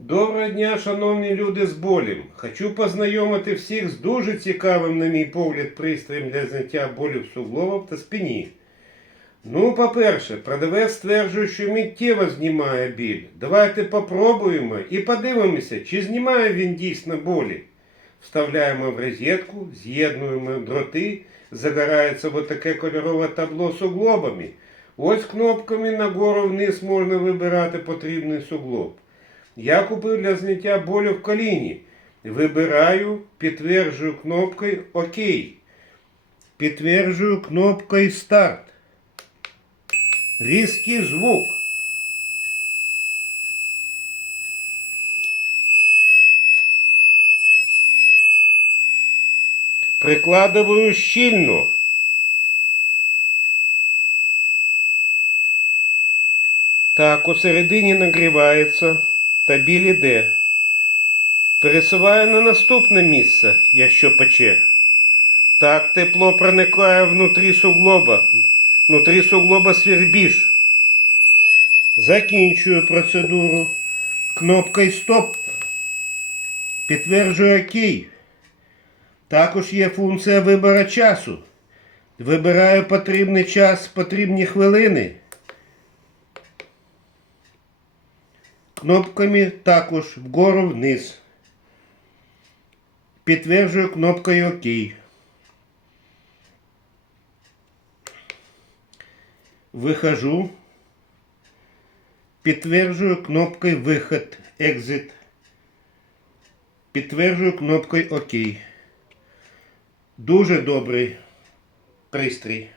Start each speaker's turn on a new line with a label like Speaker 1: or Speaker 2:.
Speaker 1: Доброго дня, шановні люди з болем. Хочу познайомити всіх з дуже цікавим, на мій погляд, пристроєм для зняття болю в суглобах та спині. Ну, по-перше, продавець стверджує, що миттєво знімає біль. Давайте попробуємо і подивимося, чи знімає він дійсно болі. Вставляємо в розетку, з'єднуємо дроти, загорається ось таке кольорове табло з суглобами. Ось кнопками нагору вниз можна вибирати потрібний суглоб. Я купив для зняття болю в коліні. Вибираю, підтверджую кнопкою ОК. Підтверджую кнопкою старт. Різкий звук. Прикладываю щільно. Так, усередині нагрівається та біль іде. Пересуваю на наступне місце, якщо пече. Так, тепло проникає внутрі суглоба. Внутрі суглоба свербіж. Закінчую процедуру кнопкою стоп. Підтверджую ОК. Також є функція вибору часу. Вибираю потрібний час, потрібні хвилини. Кнопками також вгору вниз. Підтверджую кнопкою ОК. Вихожу. Підтверджую кнопкою виход, Exit. Підтверджую кнопкою ОК. Дуже добрий пристрій.